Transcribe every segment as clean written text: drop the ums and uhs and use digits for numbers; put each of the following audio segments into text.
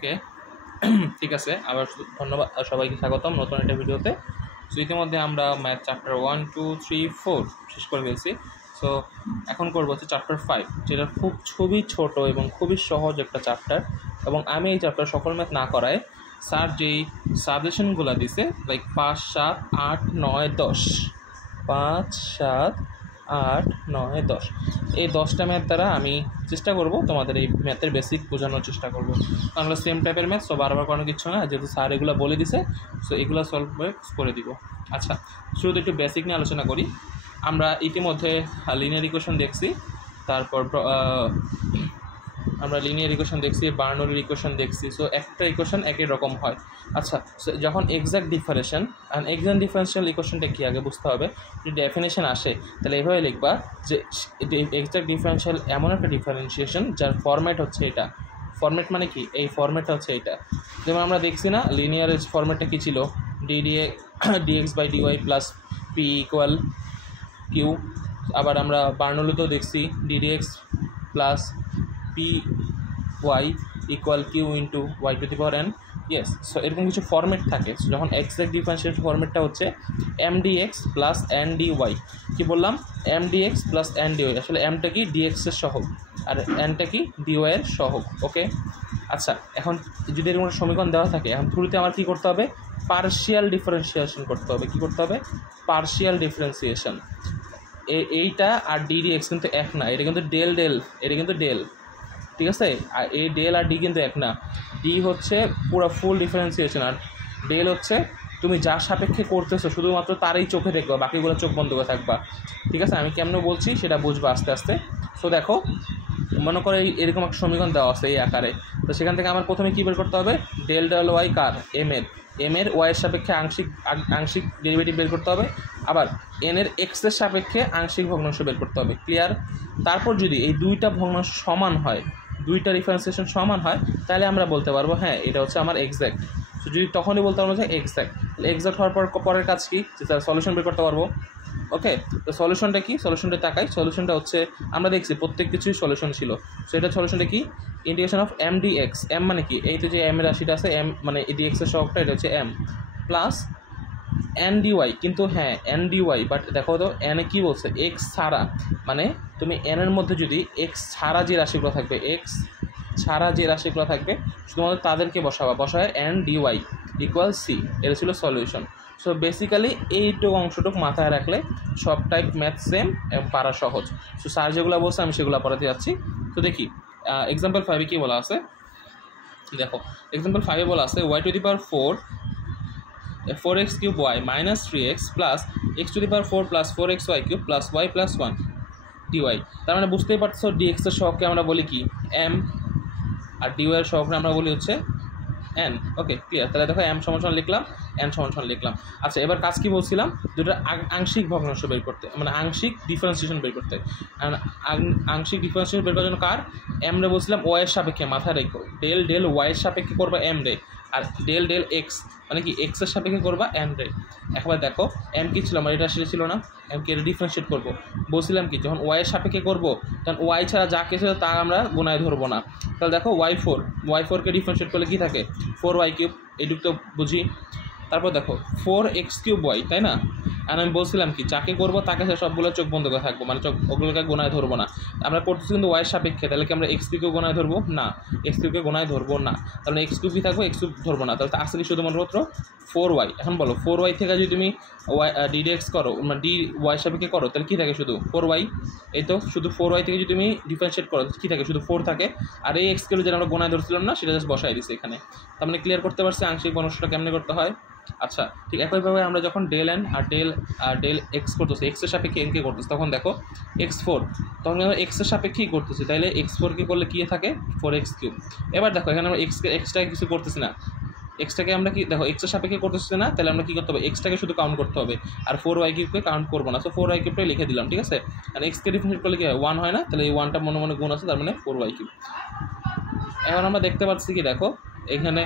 ওকে ঠিক আছে, আবার ধন্যবাদ সবাইকে স্বাগতম নতুন একটা ভিডিওতে। সো ইতিমধ্যে আমরা ম্যাথ চ্যাপ্টার 1, 2, 3, 4 শেষ করে ফেলছি। সো এখন করবো হচ্ছে চ্যাপ্টার 5, যেটা খুবই ছোট এবং খুবই সহজ একটা চ্যাপ্টার। এবং আমি এই চ্যাপ্টার সকল ম্যাথ না করায় স্যার যেই সাজেশনগুলো দিছে লাইক 5, 7, 8, 9, 10, 5, 7, 8, 9, 10 এই 10টা ম্যাথ দ্বারা আমি চেষ্টা করব তোমাদের এই ম্যাথের বেসিক বোঝানোর চেষ্টা করবো। আমরা সেম টাইপের ম্যাথ, সো বারবার কোনো কিছু না, যেহেতু স্যার এগুলো বলে দিছে সো এগুলো সলভ করে দিব। আচ্ছা, শুরুতে একটু বেসিক নিয়ে আলোচনা করি। আমরা ইতিমধ্যে লিনিয়ার ইকুয়েশন দেখছি, তারপর আমরা লিনিয়ার ইকুয়েশন দেখছি, বার্নোলির ইকুয়েশন দেখছি। সো একটা ইকুয়েশন একই রকম হয়। আচ্ছা, যখন exact differentiation and exact differential ইকুয়েশনটা কী আগে বুঝতে হবে। যদি ডেফিনেশন আসে তাহলে এভাবে লিখবা যে এক্সাক্ট ডিফারেন্সিয়াল এমন একটা ডিফারেন্সিয়েশন যার ফরম্যাট হচ্ছে এটা। ফরম্যাট মানে কি? এই ফরম্যাটটা হচ্ছে এইটা। যেমন আমরা দেখছি না লিনিয়ার ফরম্যাটটা কী ছিল, dx by dy plus P equal Q. আবার আমরা বার্নোলিতেও দেখছি d dx plus P y equal Q into y to the power n. Yes, so এরকম কিছু ফরম্যাট থাকে। যখন এক্সাক্ট ডিফারেন্সিয়াল ফরম্যাটটা হচ্ছে M dx plus N D y. কী বললাম? M dx plus N D y. আসলে এমটা কি? ডিএক্সের সহগ, আর এনটা কি? ডিওয়াইয়ের সহগ। ওকে, আচ্ছা, এখন যদি এরকম একটা সমীকরণ দেওয়া থাকে, এখন শুরুতে আমার কী করতে হবে? পার্শিয়াল ডিফারেন্সিয়েশন করতে হবে। কী করতে হবে? Partial differentiation. এইটা আর ডিডিএক্স কিন্তু এক না, এটা কিন্তু ডেল ডেল, এটা কিন্তু ডেল, ঠিক আছে? আর এই ডেল আর ডি কিন্তু এক না। ডি হচ্ছে পুরো ফুল ডিফারেন্সিয়েশন, আর ডেল হচ্ছে তুমি যার সাপেক্ষে করতেছো শুধুমাত্র তারই চোখে দেখবা, বাকিগুলো চোখ বন্ধ করে থাকবা, ঠিক আছে? আমি কেমন বলছি সেটা বুঝবো আস্তে আস্তে। সো দেখো, মনে করো এরকম একটা সমীকরণ দেওয়া আছে এই আকারে। তো সেখান থেকে আমার প্রথমে কী বের করতে হবে? ডেল ডেল ওয়াই কার? এম এর ওয়াইয়ের সাপেক্ষে আংশিক ডেরিভেটিভ বের করতে হবে। আবার এন এর এক্সের সাপেক্ষে আংশিক ভগ্নাংশ বের করতে হবে। ক্লিয়ার? তারপর যদি এই দুইটা ভগ্নাংশ সমান হয়, দুইটা ডিফারেন্সিয়েশন সমান হয়, তাহলে আমরা বলতে পারবো হ্যাঁ এটা হচ্ছে আমার এক্স্যাক্ট। তো যদি তখনই বলতে পারবো যে এক্স্যাক্ট। এক্স্যাক্ট হওয়ার পরের কাজ কি? তার সলিউশন বের করতে পারবো। ওকে, তো সলিউশনটা কি? সলিউশনটা তাকাই। সলিউশনটা হচ্ছে আমরা দেখছি প্রত্যেক কিছুই সলিউশন ছিল। সো এটা সলিউশনটা কি? Integration of M D X. M মানে কি? এই তো যে এম এর রাশিটা আছে, এম মানে ডি এক্সের সহগটা, এটা হচ্ছে এম প্লাস এন ডিওয়াই। কিন্তু হ্যাঁ এন ডিওয়াই, বাট দেখো তো এনে কী বলছে? এক্স ছাড়া। মানে তুমি এনের মধ্যে যদি এক্স ছাড়া যে রাশিগুলো থাকবে, এক্স ছাড়া যে রাশিগুলো থাকবে শুধুমাত্র তাদেরকে বসায় এন ডিওয়াই ইকুয়াল সি। এটা ছিল সলিউশন। সো বেসিক্যালি এইটুকু অংশটুকু মাথায় রাখলে সব টাইপ ম্যাথ সেম এবং পারা সহজ। সো স্যার যেগুলো বলছে আমি সেগুলো পড়াতে যাচ্ছি। তো দেখি এক্সাম্পল 5 কী বলা আছে। দেখো এক্সাম্পল 5 বলা আছে Y to the power 4x cube Y minus 3x plus X to the power 4 plus 4x Y cube plus Y plus 1 dy. তার মানে বুঝতেই পারছো ডিএক্সের সহগকে আমরা বলি কি? এম, আর ডিওয়াইয়ের সহগকে আমরা বলি হচ্ছে এন। ওকে, ক্লিয়ার? তাহলে দেখো এম সমান লিখলাম, এন সমান লিখলাম। আচ্ছা, এবার কাজ কি বলছিলাম? দুটো আংশিক ভগ্নাংশ বের করতে, মানে আংশিক ডিফারেন্সিয়েশন বের করতে। আংশিক ডিফারেন্সিয়েশন বের করার জন্য কার? এম রে বলছিলাম ওয়াইয়ের সাপেক্ষে, মাথায় রেখো ডেল ডেল ওয়াইয়ের সাপেক্ষে করবা এম রে, আর ডেল ডেল এক্স মানে কি এক্সের সাপেক্ষে করবা এন রে। একবার দেখো এম কি ছিল আমার? এটা সেটা ছিল না। এমকে এটা ডিফারেন্সিয়েট করবো বলছিলাম কি, যখন ওয়াইয়ের সাপেক্ষে করবো তখন ওয়াই ছাড়া যা কিছু তা আমরা গোনায় ধরবো না। তাহলে দেখো ওয়াই ফোরকে ডিফারেন্সিয়েট করলে কী থাকে? 4y কিউব, এইটুকু তো বুঝি। তারপর দেখো 4x কিউব ওয়াই, তাই না? আর আমি বলছিলাম কি যাকে করবো তাকে সবগুলো চোখ বন্ধ করে থাকবো, মানে ওগুলোকে গোনায় ধরবো না। আমরা করতেছি কিন্তু ওয়াইয়ের সাপেক্ষে, তাহলে কি আমরা এক্স কিউবকে গোনায় ধরবো না? এক্স কিউবকে গোনায় ধরবো না, তাহলে এক্স কিউবই থাকবো, এক্স কিউব ধরবো না। তাহলে আসলে শুধুমাত্র 4y। এখন বলো 4y থেকে যদি তুমি ডিডিএক্স করো, মানে ডি ওয়াইয়ের সাপেক্ষে করো, তাহলে কী থাকে? শুধু 4y। এই তো শুধু 4y থেকে যদি তুমি ডিফারেন্সিয়েট করো কী থাকে? শুধু 4 থাকে। আর এই এক্স কিউব যেটা আমরা গোনায় ধরছিলাম না সেটা জাস্ট বসাই দিচ্ছি এখানে। তার মানে ক্লিয়ার করতে পারছি আংশিক ভগ্নাংশটা কেমনে করতে হয়। আচ্ছা, ঠিক একইভাবে আমরা যখন ডেল এন আর ডেল এক্স করতেছি, এক্সের সাপেক্ষে এনকে করতেছি, তখন দেখো x4, তখন আমরা এক্সের সাপেক্ষেই করতেছি, তাইলে x4কে করলে কী থাকে? 4x cube. এবার দেখো এখানে আমরা এক্সটাকে কিছু করতেছি না, এক্সটাকে আমরা কি দেখো এক্সের সাপেক্ষে করতেছি না, তাহলে আমরা কী করতে হবে? এক্সটাকে শুধু কাউন্ট করতে হবে, আর 4y কিউবকে কাউন্ট করবো না। সো 4y কিউবটাই লিখে দিলাম, ঠিক আছে? আর এক্সকে ডিফারেন্সিয়েট করলে কি হয়? 1 হয় না? তাহলে এই 1টা মনে মনে গুণ আছে, তার মানে 4y কিউব। এখন আমরা দেখতে পাচ্ছি কি, দেখো এখানে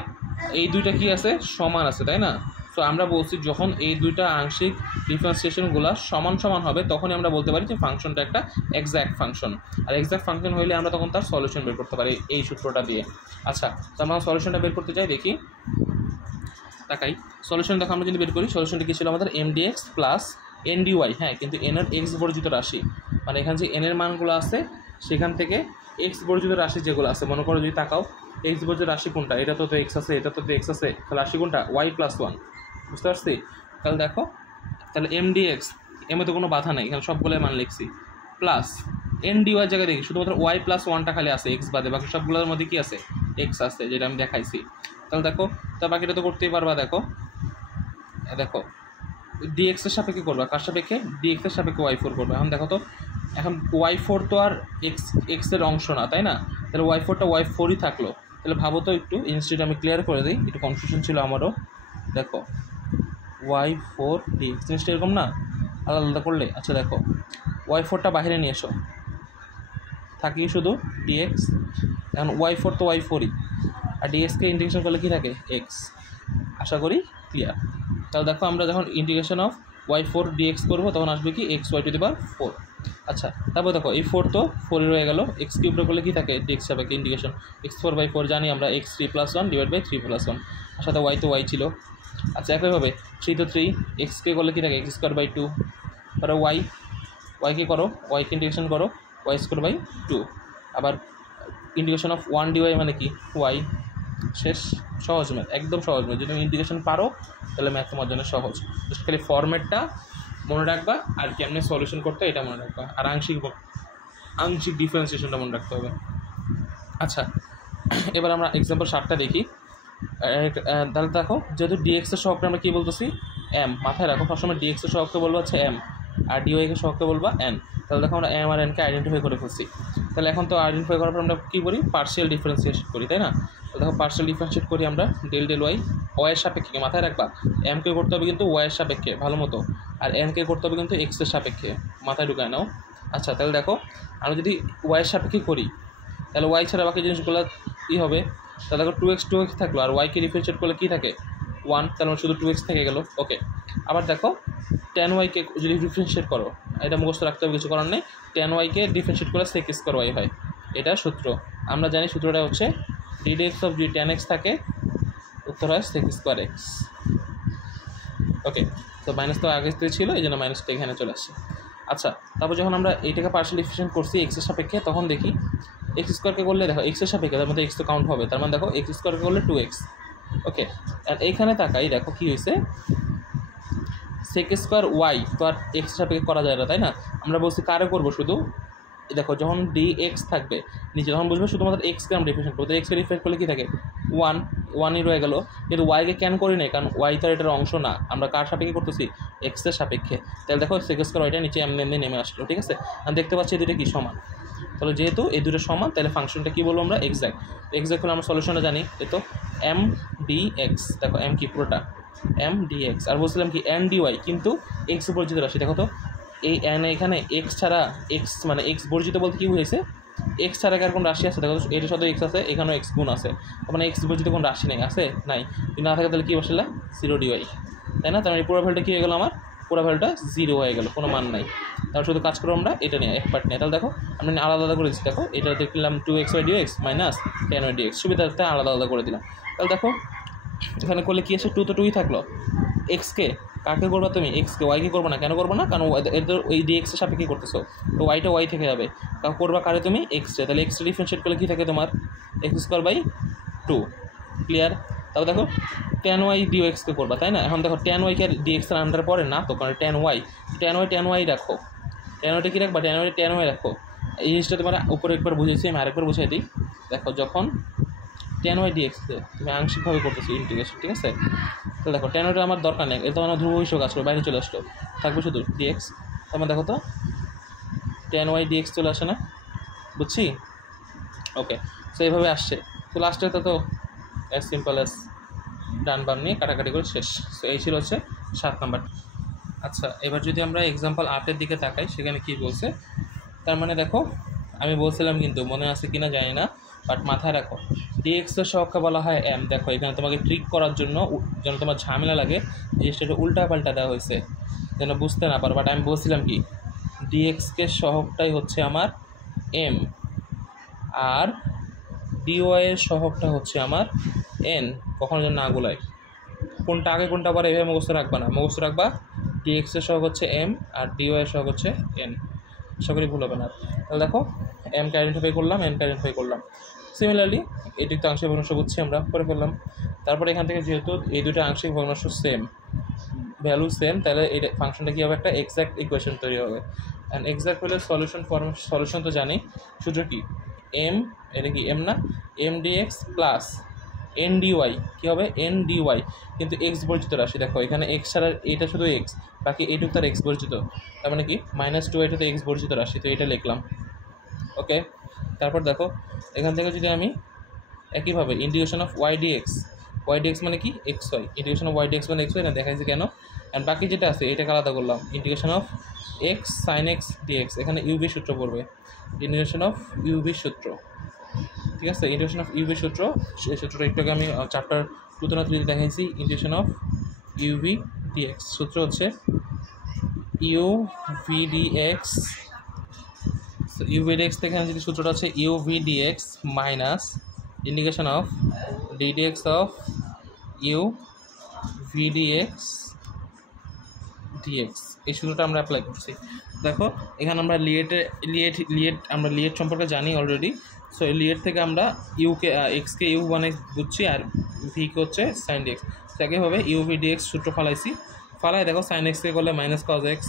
এই দুইটা কি আছে? সমান আছে, তাই না? সো আমরা বলছি যখন এই দুইটা আংশিক ডিফারেন্সিয়েশনগুলো সমান সমান হবে তখনই আমরা বলতে পারি যে ফাংশনটা একটা এক্স্যাক্ট ফাংশন। আর এক্স্যাক্ট ফাংশন হইলে আমরা তখন তার সলিউশন বের করতে পারি এই সূত্রটা দিয়ে। আচ্ছা, তো আমরা সলিউশনটা বের করতে চাই, দেখি তাকাই সলিউশন। দেখো আমরা যদি বের করি, সলিউশনটা কী ছিল আমাদের mdx প্লাস ndy। হ্যাঁ, কিন্তু n এর x বর্জিত রাশি, মানে এখানে যে n এর মানগুলো আছে সেখান থেকে x বর্জিত রাশি যেগুলো আছে, মনে করো যদি তাকাও x বর্জিত রাশি কোনটা, এটা তো x আছে, এটা তো x আছে, তাহলে রাশি কোনটা y প্লাস 1, বুঝতে পারছি? তাহলে দেখো, তাহলে mdx এর মধ্যে কোনো বাধা নেই, এখানে সবগুলোর মান লিখছি, প্লাস ndy জায়গায় দেখি শুধুমাত্র y প্লাস 1টা খালি আছে x বাদে, বাকি সবগুলোর মধ্যে কি আছে x আছে, যেটা আমি দেখাইছি। তাহলে দেখো, তা বাকিটা তো করতেই পারবা। দেখো দেখো dx এর সাপেক্ষে করবা, কার সাপেক্ষে? dx এর সাপেক্ষে y4 করবা। এখন দেখো তো, এখন y4 তো আর x এর অংশ না, তাই না? তাহলে y4টা y4ই থাকলো। তাহলে ভাবো তো একটু, জিনিসটা আমি ক্লিয়ার করে দিই, একটু কনফিউশন ছিল আমারও। দেখো y4 dx জিনিসটা এরকম না, আলাদা আলাদা করলে। আচ্ছা দেখো, y4টা বাইরে নিয়ে এসো, থাকি শুধু dx। এখন y4 তো y4ই, আর dxকে ইন্টিগ্রেশন করলে কী থাকে? x। আশা করি ক্লিয়ার। তাহলে দেখো, আমরা যখন ইন্টিগ্রেশন অফ y4 dx করবো তখন আসবে কি xy⁴। আচ্ছা, তারপর দেখো এই 4 তো 4ই রয়ে গেল, x কিউবটা করলে কী থাকে? dx সাপেক্ষে ইন্টিগ্রেশন x4/4 জানি আমরা, x3 + 1 / 3 + 1, আর সাথে y তো y ছিল। আচ্ছা, একইভাবে 3 তো 3, x-কে করলে কী থাকে? x²/2, তারপরে y-কে করো, y-কে ইন্টিগ্রেশন করো y²/2, আবার ইন্টিগ্রেশন অফ 1 dy মানে কি? y। শেষ। সহজ ম্যাথ, একদম সহজ ম্যাথ। যদি তুমি ইন্টিগ্রেশন পারো তাহলে ম্যাথ তোমার জন্য সহজ। জাস্ট খালি ফরম্যাটটা মনে রাখবা, আর কেমনে সলিউশন করতে এটা মনে রাখবা, আর আংশিক ডিফারেন্সিয়েশনটা মনে রাখতে হবে। আচ্ছা, এবার আমরা এক্সাম্পল 7টা দেখি। তাহলে দেখো, যেহেতু dx এর সহগকে আমরা কী বলতেছি? m। মাথায় রাখো, সবসময় dx এর সহগকে বলবো হচ্ছে m, আর dy এর সহগকে বলবা n। তাহলে দেখো, আমরা m আর n কে আইডেন্টিফাই করে ফেলছি। তাহলে এখন তো আইডেন্টিফাই করার পর আমরা কী করি? পার্শিয়াল ডিফারেন্সিয়েশন করি, তাই না? তো দেখো, পার্শিয়াল ডিফারেন্সিয়েট করি আমরা del y, y এর সাপেক্ষে। মাথায় রাখবা, m কে করতে হবে কিন্তু y এর সাপেক্ষে ভালো মতো, আর n কে করতে হবে কিন্তু x এর সাপেক্ষে। মাথায় ঢুকায় নাও। আচ্ছা, তাহলে দেখো, আমরা যদি y এর সাপেক্ষে করি তাহলে y ছাড়া বাকি জিনিসগুলো কী হবে? তাহলে দেখো 2x থাকলো, আর y কে ডিফারেন্সিয়েট করলে কী থাকে? 1, তার মানে শুধু 2x থেকে গেল। ওকে, আবার দেখো tan y কে যদি ডিফারেন্সিয়েট করো, এটা মুখস্থ রাখতে হবে, কিছু করার নেই। tan y কে ডিফারেন্সিয়েট করলে sec² y হয়, এটা সূত্র। আমরা জানি সূত্রটা হচ্ছে ddx অফ যদি tan x থাকে, উত্তর হয় sec² x। ওকে, তো মাইনাস তো আগে ছিল, এই জন্য মাইনাসটা এখানে চলে আসছে। আচ্ছা, তারপর যখন আমরা এইটাকে পার্শিয়াল ডিফারেন্সিয়েট করছি x এর সাপেক্ষে, তখন দেখি x² কে করলে দেখো x এর সাপেক্ষে, তার মধ্যে x তো কাউন্ট হবে, তার মানে দেখো x² কে করলে 2x। ওকে, আর এইখানে তাকাই, দেখো কী হয়েছে? sec² y তো আর x এর সাপেক্ষে করা যায় না, তাই না? আমরা বলছি কারে করবো? শুধু দেখো, যখন dx থাকবে নিচে, তখন বুঝবে শুধুমাত্র x কে আমরা ডিফারেন্সিয়েট করবো। x কে ডিফারেন্সিয়েট করলে কী থাকে? 1ই রয়ে গেল, কিন্তু y কে কেন করি নাই? কারণ y তো এটার অংশ না, আমরা কার সাপেক্ষে করতেছি? x এর সাপেক্ষে। তাহলে দেখো sec² yটা নিচে এমনি নেমে আসলো, ঠিক আছে? আমি দেখতে পাচ্ছি এই দুটো কি সমান। তাহলে যেহেতু এই দুটো সমান, তাহলে ফাংশনটা কী বলবো আমরা? এক্স্যাক্ট হলে আমরা সলিউশনটা জানি, এই তো m dx। দেখো m কি? পুরোটা m dx। আর বলছিলাম কি? n dy, কিন্তু x বর্জিত রাশি। দেখো তো, এই n এখানে x ছাড়া, x মানে x বর্জিত বলতে কী হয়েছে? x ছাড়া কার কোন রাশি আছে? দেখো, এটা শুধু x আছে, এখানেও x গুণ আছে, মানে x বর্জিত কোন রাশি নেই, আছে? নাই। যদি না থাকে তাহলে কী বসালে? 0 dy, তাই না? তার মানে পুরো ভ্যালুটা কী হয়ে গেল? আমার পুরো ভ্যালুটা 0 হয়ে গেল, কোনো মান নাই। তাহলে শুধু কাজ করবো আমরা এটা নিয়ে, এক পার্ট নিয়ে। তাহলে দেখো, আমরা আলাদা আলাদা করে দিচ্ছি। দেখো, এটা দেখলাম 2xy/dx minus tan y dx, সুবিধাতে আলাদা আলাদা করে দিলাম। তাহলে দেখো, এখানে করলে কি আসে? 2 তো 2ই থাকলো। এক্সকে কাকে করবা তুমি? এক্সকে। ওয়াইকে করবো না, কেন করবো না? কারণ এদের ওই dx এর সাপেক্ষে করতেছো, তো ওয়াইটা ওয়াই থেকে যাবে। কারণ করবা কারে তুমি? এক্সে। তাহলে এক্সটা ডিফারেন্সিয়েট করলে কী থাকে তোমার? x²/2। ক্লিয়ার? তাহলে দেখো, tan y dx কে করবা, তাই না? এখন দেখো, tan y কে dx এর আন্ডার পড়ে না তো, কারণ tan y রাখো। tan yটা কী রাখবা? tan y রাখো। এই জিনিসটা তোমার উপরে একবার বুঝেছি, আমি আরেকবার বুঝিয়ে দিই। দেখো, যখন tan y dx তুমি আংশিকভাবে করতেছো ইন্টিগ্রেশন, ঠিক আছে? তো দেখো, tan yটা আমার দরকার নেই, এটা আমার ধ্রুব হিসেবে কাজ করে, বাইরে চলে আসলো, থাকবে শুধু dx। তারপর দেখো তো, tan y dx চলে আসে না? বুঝছি? ওকে, তো এইভাবে আসছে। তো লাস্টে তো অ্যাজ সিম্পল অ্যাজ ডান বাম নিয়ে কাটাকাটি করে শেষ। তো এই ছিল হচ্ছে 7 নাম্বার। আচ্ছা, এবার যদি আমরা এক্সাম্পল 8-এর দিকে তাকাই, সেখানে কী বলছে? তার মানে দেখো, আমি বলছিলাম কিন্তু মনে আছে কিনা জানি না, বাট মাথায় রাখো, ডিএক্স এর সহগকে বলা হয় এম। দেখো এখানে তোমাকে ট্রিক করার জন্য, যেন তোমার ঝামেলা লাগে, জিনিসটা একটু উল্টা পাল্টা দেওয়া হয়েছে যেন বুঝতে না পারো। বাট আমি বলছিলাম কি, ডিএক্সকে সহগটাই হচ্ছে আমার এম, আর ডিওয়াই এর সহগটা হচ্ছে আমার এন। কখনো যেন না গোলায়, কোনটা আগে কোনটা পরে এভাবে মুখস্থ রাখবা না, মুখস্থ রাখবা ডিএক্স এর সহগ হচ্ছে এম আর ডিওয়াই এর সহগ হচ্ছে এন। আশা করি ভুল হবে না। তাহলে দেখো এমকে আইডেন্টিফাই করলাম, এনকে আইডেন্টিফাই করলাম। সিমিলারলি এই দুটো আংশিক ভগ্নাংশ বুঝছি আমরা, করে ফেললাম। তারপরে এখান থেকে যেহেতু এই দুটো আংশিক ভগ্নাংশ সেম, ভ্যালু সেম, তাহলে এই ফাংশনটা কী হবে, একটা এক্স্যাক্ট ইকুয়েশন তৈরি হবে। অ্যান্ড এক্স্যাক্ট হলে সলিউশন তো জানি, সূত্র কি, এম, এটা কি এম না, M dx plus N dy, কী হবে এন ডিওয়াই, কিন্তু এক্স বর্জিত রাশি। দেখো এখানে এক্স ছাড়া এটা শুধু এক্স, বাকি এইটুকু তার এক্স বর্জিত, তার মানে কি -2 এটা তো এক্স বর্জিত রাশি, তো এটা লিখলাম। ওকে, তারপর দেখো এখান থেকে যদি আমি একইভাবে ইন্টিগ্রেশন অফ ওয়াই ডিএক্স মানে কি X Y, integration of Y dx মানে এক্স ওয়াই, না দেখাইছি কেন। অ্যান্ড বাকি যেটা আছে এটাকে আলাদা করলাম, integration of X sine X dx, এখানে ইউভি সূত্র পড়বে, ইন্টিগ্রেশন অফ ইউভি সূত্র, ঠিক আছে। ইন্টিগ্রেশন অফ ইউভি সূত্র, সেই সূত্রটা একটু আমি চ্যাপ্টার 2 না 3 দেখাইছি। ইন্টিগ্রেশন অফ ইউভি ডিএক্স সূত্র হচ্ছে ইউভি ডিএক্স, ইউভি ডিএক্স থেকে যদি সূত্রটা হচ্ছে UV dx minus integration of d dx of U V dx dx, এই সূত্রটা আমরা অ্যাপ্লাই করছি। দেখো এখানে আমরা লিয়েট সম্পর্কে জানি অলরেডি। সো এই লিয়েট থেকে আমরা ইউকে এক্সকে ইউ মানে বুঝছি, আর ভিকে হচ্ছে সাইন ডিএক্স। একইভাবে ইউভি ডিএক্স সূত্র ফালাইছি, ফালাই দেখো সাইন এক্সকে করলে minus cos x,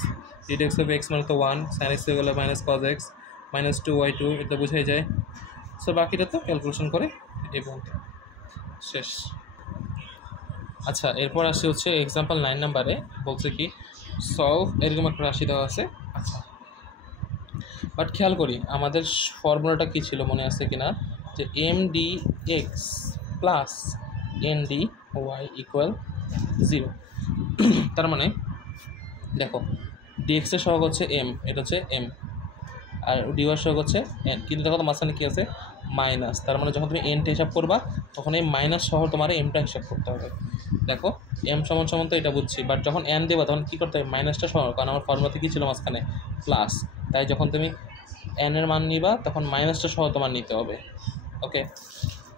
ddx of x মানে তো 1, সাইন এক্সকে করলে মাইনাস কজ এক্স -2y2, এটা বোঝাই যায়। সো বাকিটা তো ক্যালকুলেশন করে এবং শেষ। আচ্ছা, এরপর আসছে হচ্ছে এক্সাম্পল 9 নাম্বারে, বলছে কি সলভ, এরকম একটা রাশি দেওয়া আছে। আচ্ছা, বাট খেয়াল করি আমাদের ফর্মুলাটা কী ছিল, মনে আছে কিনা, যে M D X plus N D Y equal 0। তার মানে দেখো ডিএক্সের সহগ হচ্ছে এম, এটা হচ্ছে এম, আর ডিওয়াই সহগ হচ্ছে এন, কিন্তু দেখো তো মাঝখানে কী আছে মাইনাস, তার মানে যখন তুমি এনটা হিসাব করবা তখন এই মাইনাস সহ তোমার এমটা হিসাব করতে হবে। দেখো এম সমান সমান তো এটা বুঝছি, বাট যখন এন দেবা তখন কী করতে হবে, মাইনাসটা সহ, কারণ আমার ফর্মুলাতে কী ছিল মাঝখানে প্লাস, তাই যখন তুমি এনের মান নিবা তখন মাইনাসটা সহ তোমার নিতে হবে। ওকে,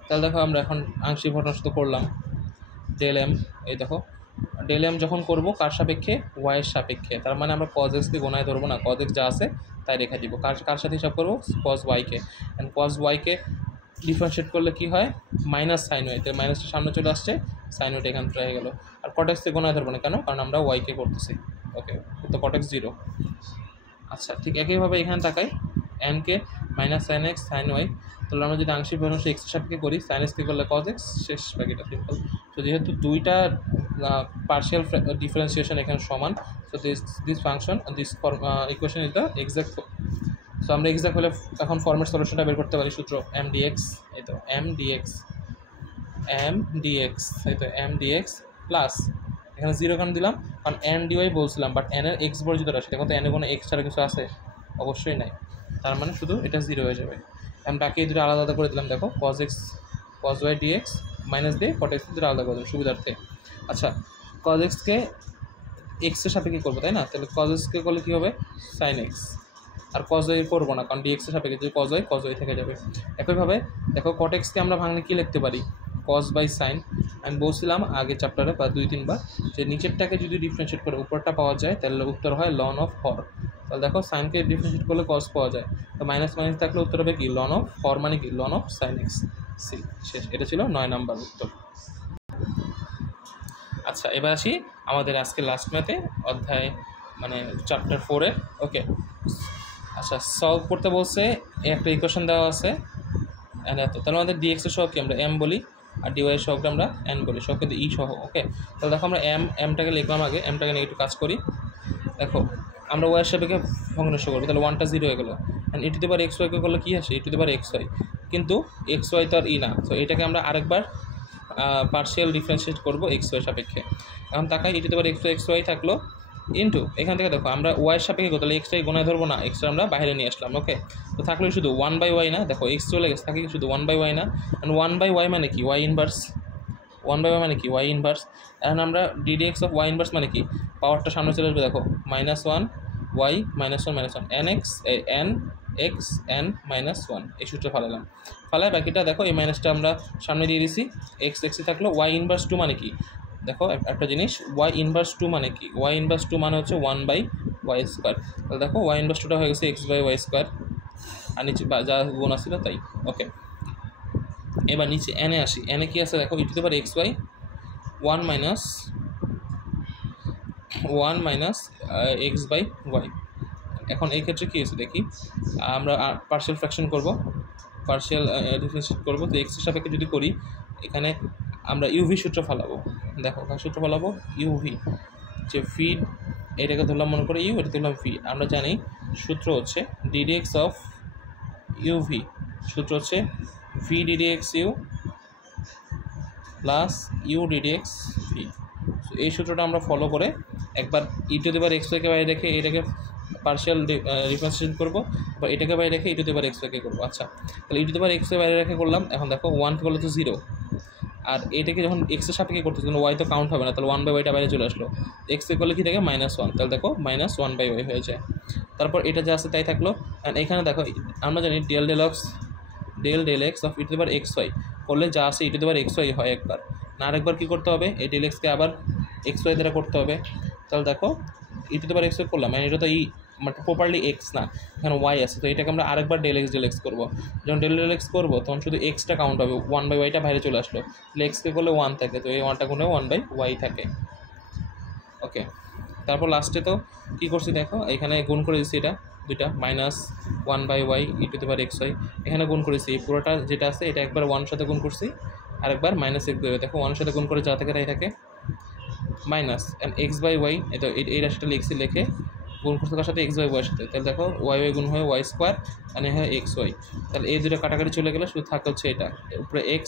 তাহলে দেখো আমরা এখন আংশিক ভগ্নাংশ তো করলাম, ডেল এম, এই দেখো ডেল এম যখন করবো কার সাপেক্ষে, ওয়াইয়ের সাপেক্ষে, তার মানে আমরা কজ এক্সকে গোনায় ধরবো না, কজ এক্স যা আছে তাই রেখে দিব, কার সাথে হিসাব করবো, কজ ওয়াইকে। অ্যান্ড কজ ওয়াইকে ডিফারেন্সিয়েট করলে কী হয়, মাইনাস সাইন ওয়াই, তো মাইনাসটা সামনে চলে আসছে, সাইন ওয়াইটা এখানে রয়ে গেলো। আর কট এক্সকে গোনায় ধরবো না, কেন, কারণ আমরা ওয়াইকে করতেছি। ওকে, তো কট এক্স 0। আচ্ছা, ঠিক একইভাবে এখানে তাকাই, এনকে minus sine X sine Y, তাহলে আমরা যদি আংশিক ভগ্নাংশ এক্সের সাপেক্ষে করি, সাইন এক্সকে করলে কজ এক্স, শেষ, বাকিটা সিম্পল। তো যেহেতু দুইটা পার্শিয়াল ডিফারেন্সিয়েশন এখানে সমান, so this function this equation is the exact. So আমরা এক্সাক্ট হলে এখন ফর্মের সলিউশনটা বের করতে পারি, সূত্র এম ডিএক্স, এই তো এম ডিএক্স এই তো এম ডিএক্স প্লাস এখানে 0 কেন দিলাম, কারণ এন ডিওয়াই বলছিলাম, বাট এনের এক্স বর্জিত রাশি, দেখো তো এনে কোনো এক্স ছাড়া কিছু আছে, অবশ্যই নাই, তার মানে শুধু এটা 0 হয়ে যাবে। আমি বাকি এই দুটো আলাদা আলাদা করে দিলাম, দেখো cos X cos Y dx minus দিয়ে কট এক্স দুটো আলাদা করে দিলাম সুবিধার্থে। আচ্ছা, কজ এক্সকে এক্সের সাপেক্ষে করবো তাই না, তাহলে কজ এক্সকে করলে কী হবে সাইন এক্স, আর কজ ওয়াই করবো না, কারণ ডিএক্সের সাপেক্ষে যদি কজ ওয়াই থেকে যাবে। একইভাবে দেখো কট এক্সকে আমরা ভাঙলে কী লিখতে পারি, কজ বাই সাইন। আমি বলছিলাম আগে চ্যাপ্টারে বা 2-3 বার, যে নিচেরটাকে যদি ডিফারেন্সিয়েট করে উপরটা পাওয়া যায় তাহলে উত্তর হয় লন অফ হর। তাহলে দেখো সাইনকে ডিফারেন্সিয়েট করলে কজ পাওয়া যায়, তো মাইনাস মাইনাস থাকলে উত্তর হবে কি লন অফ হর, মানে কি ln of sine X, C, শেষ। এটা ছিল 9 নাম্বার উত্তর। আচ্ছা, এবার আসি আমাদের আজকে লাস্ট ম্যাথে, অধ্যায় মানে চ্যাপ্টার 4-এর। ওকে, আচ্ছা সলভ করতে বলছে, একটা ইকুয়েশন দেওয়া আছে এত, তাহলে আমাদের ডিএক্সের সহগ কি আমরা এম বলি, আর ডিওয়াই সহগটা আমরা এন বলি, সহগ কিন্তু ই সহ। ওকে, তাহলে দেখো আমরা এমটাকে লিখলাম আগে, এমটাকে নিয়ে একটু কাজ করি। দেখো আমরা ওয়াইয়ের সাপেক্ষে ভগ্নাংশ করবো, তাহলে 1টা 0 হয়ে গেলো, and e to the power x ওয়াইকে করলে কী আসে, e to the power x y, কিন্তু এক্স ওয়াই তো আর ই না, তো এটাকে আমরা আরেকবার পার্শিয়াল ডিফারেন্সিয়েট করবো এক্স ওয়াই সাপেক্ষে। এখন তাকাই e to the power x y থাকলো, ইন্টু এখান থেকে দেখো আমরা ওয়াইয়ের সাপেক্ষে তাহলে এক্সটাই গোনায় ধরবো না, এক্সট্রা আমরা বাইরে নিয়ে আসলাম। ওকে, তো থাকলে শুধু 1/y না, দেখো এক্স চলে গেছে, থাকে শুধু 1/y না, অ্যান্ড 1/y মানে কি ওয়াই ইনভার্স, 1/y মানে কি ওয়াই ইনভার্স। এখন আমরা ডিডিএক্স অফ ওয়াই ইনভার্স মানে কি, পাওয়ারটা সামনে চলে আসবে, দেখো -1 y -1 n x n -1 এই সূত্রে ফালালাম, ফালায় বাকিটা দেখো এই মাইনাসটা আমরা সামনে দিয়ে দিছি, এক্স এক্সই থাকলো। ওয়াই ইনভার্স 2 মানে কি, দেখো একটা জিনিস, ওয়াই ইনভার্স 2 মানে কি, ওয়াই ইনভার্স 2 মানে হচ্ছে 1/y²। তাহলে দেখো ওয়াই ইনভার্স 2টা হয়ে গেছে x/y², আর নিচে যা গুণ আসছিল তাই। ওকে, এবার নিচে এনে আসি, এনে কি আছে দেখো e⁻xy 1 - x/y। এখন এই ক্ষেত্রে কী হয়েছে দেখি, আমরা পার্শিয়াল ফ্র্যাকশন করব, পার্শিয়াল ডিফারেন্সিয়েট করব। তো এক্সের সাপেক্ষে যদি করি, এখানে আমরা ইউভি সূত্র ফলাবো, দেখো সূত্র ফলাবো ইউভি, যে ভি এটাকে ধরলাম মনে করে ইউ, এটা ধরলাম ভি। আমরা জানি সূত্র হচ্ছে ডিডিএক্স অফ ইউভি, সূত্র হচ্ছে V d dx U plus U d dx V. এই সূত্রটা আমরা ফলো করে একবার e⁻xy-কে বাইরে রেখে এটাকে পার্শিয়াল ডিফারেন্সিয়েশন করবো, বা এটাকে বাইরে রেখে e⁻xy-কে করবো। আচ্ছা, তাহলে e⁻xy বাইরে রেখে করলাম, এখন দেখো 1 করলে তো 0, আর এটাকে যখন এক্সের সাপেক্ষে করতে কিন্তু ওয়াই তো কাউন্ট হবে না, তাহলে 1/y-টা বাইরে চলে আসলো, এক্সে করলে কি থাকে -1, তাহলে দেখো -1/y হয়ে যায়। তারপর এটা যা আছে তাই থাকলো। অ্যান্ড এখানে দেখো আমরা জানি ডেল এক্স অফ e⁻xy করলে যা আছে e⁻xy হয় একবার, না আরেকবার কী করতে হবে, এই ডেল এক্সকে আবার xy দ্বারা করতে হবে। তাহলে দেখো e⁻xy করলাম, মানে এটা তো মানে প্রপারলি এক্স না, এখানে ওয়াই আছে, তো এটাকে আমরা আরেকবার ডেল এক্স করবো। যখন ডেল এক্স করবো তখন শুধু এক্সটা কাউন্ট হবে, 1/y-টা বাইরে চলে আসলো, তাহলে এক্সকে করলে 1 থাকে, তো এই 1টা গুণে 1/y থাকে। ওকে, তারপর লাস্টে তো কী করছি দেখো, এখানে গুণ করে দিচ্ছি, এটা দুইটা -1/y e⁻xy, এখানে গুণ করেছি, এই পুরোটা যেটা আছে এটা একবার 1 সাথে গুণ করছি, আরেকবার -x দেবে, দেখো 1 সাথে গুণ করে যা থাকে তাই থাকে, মাইনাস x/y, এটা এই রাশিটা লিখছি, লিখে গুণ করতে কার সাথে x/y সাথে, তাহলে দেখো y গুণ হয় y² আর এ হয় xy, তাহলে এই দুটো কাটাকাটি চলে গেলে শুধু থাকে হচ্ছে এটা, উপরে x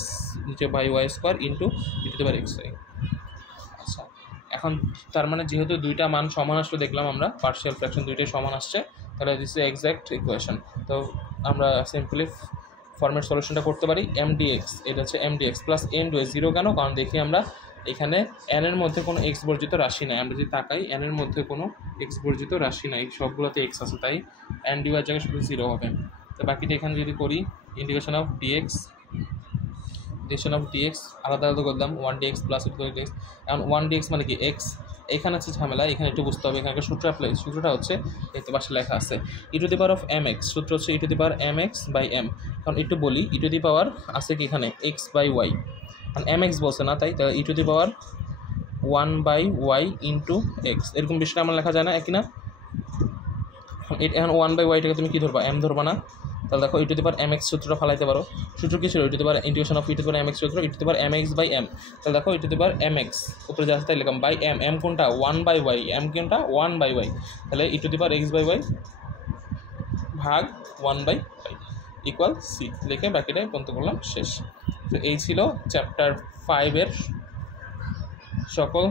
নিচে y² ইন্টু e⁻xy। আচ্ছা, এখন তার মানে যেহেতু দুইটা মান সমান আসলে দেখলাম আমরা, পার্শিয়াল ফ্র্যাকশন দুইটাই সমান আসছে, তাহলে দিস ইজ এক্স্যাক্ট ইকুয়েশন। তো আমরা সিম্পলি ফর্মেট সলিউশনটা করতে পারি mdx, এটা হচ্ছে mdx প্লাস n ডু 0 কেন, কারণ দেখি আমরা এখানে n এর মধ্যে কোনো x বর্জিত রাশি নাই, আমরা যদি তাকাই n এর মধ্যে কোনো x বর্জিত রাশি নাই, সবগুলোতে x আছে, তাই n dy এর জায়গায় শুধু 0 হবে। তো বাকিটা এখানে যদি করি ইন্টিগ্রেশন অফ dx আলাদা আলাদা করলাম, 1dx প্লাস e⁻dx, এখন 1dx মানে কি x, এখানে আছে ঝামেলা, এখানে একটু বুঝতে হবে, এখানকার সূত্র অ্যাপ্লাই, সূত্রটা হচ্ছে দেখতে পাশে লেখা আছে e⁻mx, সূত্র হচ্ছে e⁻mx/m। কারণ একটু বলি, e আছে কি এখানে x/y, কারণ mx বলছে না, তাই e⁻1/y ইন্টু x, এরকম বিষয়টা আমার লেখা যায় না, একই না। এখন 1/y-টাকে তুমি কী ধরবা, m ধরবা না, তাহলে দেখো e⁻mx সূত্রটা ফালাইতে পারো, সূত্র কী ছিল, ইন্টিগ্রেশন অফ e⁻mx সূত্র e⁻mx/m, তাহলে দেখো e⁻mx উপরে যা আছে তাই লিখলাম, বাই m কোনটা 1/y, m কোনটা 1/y, তাহলে e⁻x/y ভাগ 1/y ইকুয়াল c লিখে বাকিটাই পর্যন্ত করলাম, শেষ। তো এই ছিল চ্যাপ্টার 5-এর সকল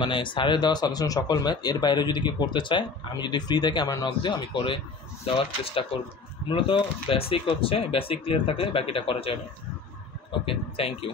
মানে স্যারের দেওয়া সলিউশন সকল ম্যাথ। এর বাইরে যদি কেউ করতে চায়, আমি যদি ফ্রি থাকি আমার নক দিয়ে আমি করে দেওয়ার চেষ্টা করব। মূলত বেসিক ক্লিয়ার থাকলে বাকিটা করা যাবে। ওকে, থ্যাংক ইউ।